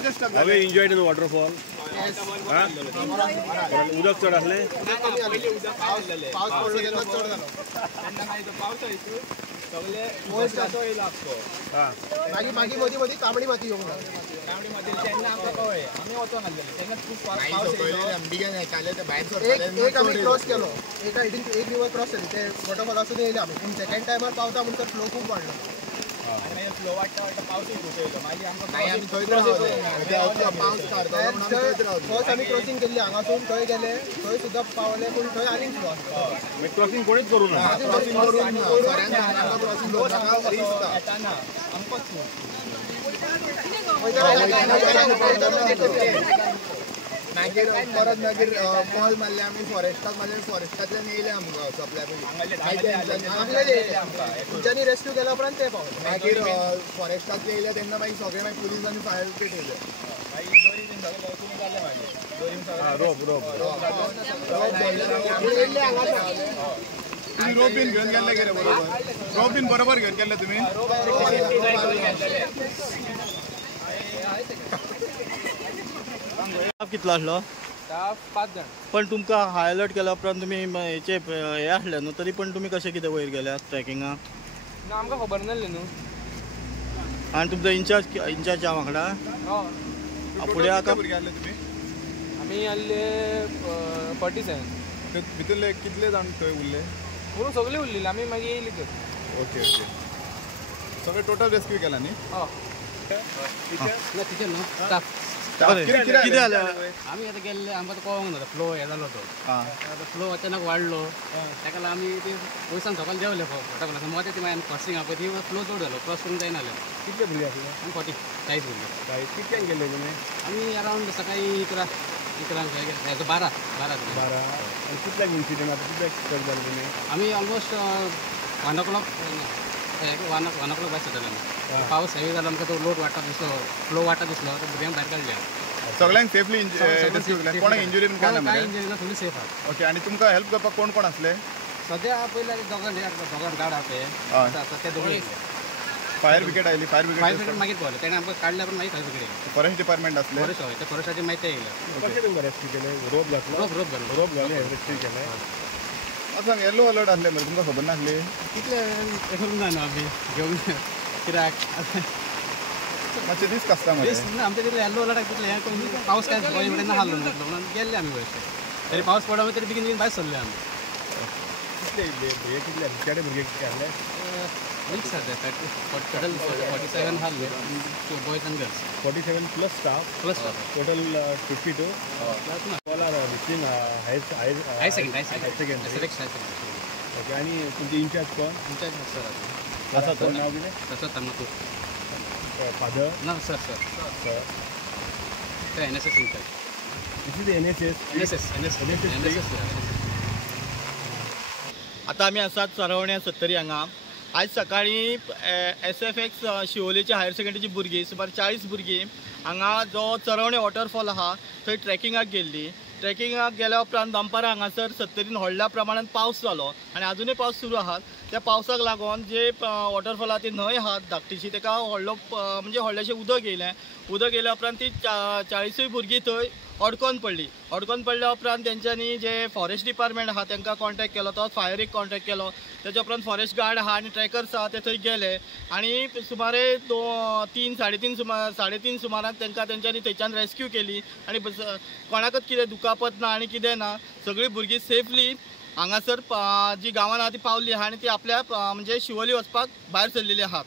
Have you enjoyed the waterfall? उदक चढ असले सगळे लागतो मागी मदी मदी तांबडी माती येऊन तांबडी माती तेन्ना आमकां कळ्ळें आमी वचून आसलेले तेन्ना खूब पावस एक आमी क्रॉस केलो एक रिवर क्रॉस केली ते वॉटरफॉल वचून येयले आमी पूण सेकंड टायमार पावता म्हणटा फ्लो खूब वाडलो आनी फ्लो वाडटा वाडटा पावसूय खूब येयलो मागीर आमकां फर्स्ट आमी क्रॉसींग केल्ली हांगासून थंय गेले थंय सुद्दां पावले पूण थंय आनीक फ्लो आसलो क्रॉसिंग कोणीच करू ना मागीर परत मागीर बॉल मारले आमी फॉरेस्टाक मारले फॉरेस्टांतल्यान येयले आमकां सप्लाय रेस्क्यू केल्या उपरांत ते पावले मागीर फॉरेस्टाक येयले तेन्ना मागीर सगळे मागीर पुलीस आनी फायर ब्रिगेड येयले मागीर दोरी बीन सगळे भोंवतून जाले मागीर रोप रोप बीन घेवन गेल्ले कितें बरोबर रोप बीन बरोबर घेवन गेल्ले तुमी कितलो आसलो 5 जण पण तुमकां हाय अलर्ट केल्या उपरांत तुमी हेचे हे आसले न्हू तरी पण तुमी कशें कितें वयर गेल्यात ट्रॅकिंगाक ना आमकां खबर नासलें न्हू आनी तुमचो इंचार्ज वांगडा फुडें आका भुरगे आसले तुमी आमी आसले 47 भितरले कितले जाण थंय उरले म्हणून सगळे उरलेले आमी मागीर येयली तर ओके सगळे टोटल रेस्क्यू केला न्ही कितें जालें आमी आतां गेल्ले आमकां तो कळोंक ना फ्लो हे जालो तो फ्लो अचानक वाडलो ताका लागून आमी ती वयसान सकयल देंवले वॉटरफॉलाक मदें ती मागीर क्रॉसींग आहा पळय ती फ्लो चड जालो क्रॉस करूंक जायना जालें कितले भुरगे आसले आमी 40 भुरगे कितल्यांक गेले तुमी आमी अरावंड सकाळी इकरांक 12 आनी कितल्यांक इन्सिडंट आतां कितल्यांक स्टक जाले तुमी आमी ऑलमोस्ट 1 o'clock भायर सटले आमी पावस हेवी जालो आमकां तो लोड वाडटा दिसलो फ्लो वाडटा दिसलो तो भुरग्यांक भायर काडले सगळ्यांक सेफली रेस्क्यू केला कोणाक इंजुरी बीन काय ना कांय इंजरी ना फुल्ली सेफ आहा ओके आनी तुमकां हेल्प करपाक कोण कोण आसले सद्या पयलीं दोगां गार्ड आहा ते दोगां fire brigade oily fire fire brigade brigade मागीर पळयलें तेणें आमकां काडल्या पण मागीर फायर ब्रिगेड फॉरेस्ट डिपार्टमेंट आसले फॉरेस्ट हय ते फॉरेस्टाचे मागीर ते येयले कशें तुमकां रेस्क्यू केले रोप घातलो रोप घालून रेस्क्यू केले सांग येलो अलर्ट आसले मरे तुमकां खबर नासली कितले करूंक जायना आमी घेवन कित्याक मातशें दीस कासता मरे आमचे तितले येल्लो अलर्टाक तितले हें करून पावस काय बरे कडेन नासलो म्हणून गेल्ले आमी वयर तरी पावस पडो तरी बेगीन भायर सरले आमी कितले भुरगे कितले चेडे भुरगे कितले आसले मिक्स आहा टोटल 47 आसले boys and girls 47 plus staff total 52 all are receiving hi second okay आणि तुमचे इंचार्ज कोण इंचार्ज सर आसा तो नाव कितें सर तामतूर फादर ना सर ते NSS in charge this is NSS आतां आमी आसात सरावण्या 70 हांगा आज सकाळी SFX शिवोलेची हायर सेकंडरीची भुरगीं सुमार 40 भुरगीं हांगा जो चरवणे वॉटरफॉल आहा थंय ट्रॅकिंगाक गेल्ली ट्रॅकिंगाक गेल्या उपरांत दनपारां हांगासर 70 व्हडल्या प्रमाणात पावस जालो आनी अजुनूय पावस सुरू आहा त्या पावसाक लागून जे वॉटरफॉला ती न्हंय आहा धाकटीशी ताका व्हडलो म्हणजे व्हडलेशें उदक येयलें उपरांत ती 40 भुरगीं थंय अडकोन पडल्या उपरांत तेंच्यांनी जे फॉरेस्ट डिपार्टमेंट आहा तांकां कॉन्टॅक्ट केलो तो फायरीक कॉन्टॅक्ट केलो तेच्या उपरांत फॉरेस्ट गार्ड आहा आनी ट्रॅकर्स आहा ते थंय गेले आनी सुमारे 3:30 सुमाराक तांकां तेंच्यांनी थंयच्यान रेस्क्यू केली आनी कोणाकच कितें दुखापत ना आनी कितें ना सगळीं भुरगीं सेफली हांगासर जी गांवांत आहा ती पावली आहा आनी ती आपल्या म्हणजे शिवोली वचपाक भायर सरलेली आहात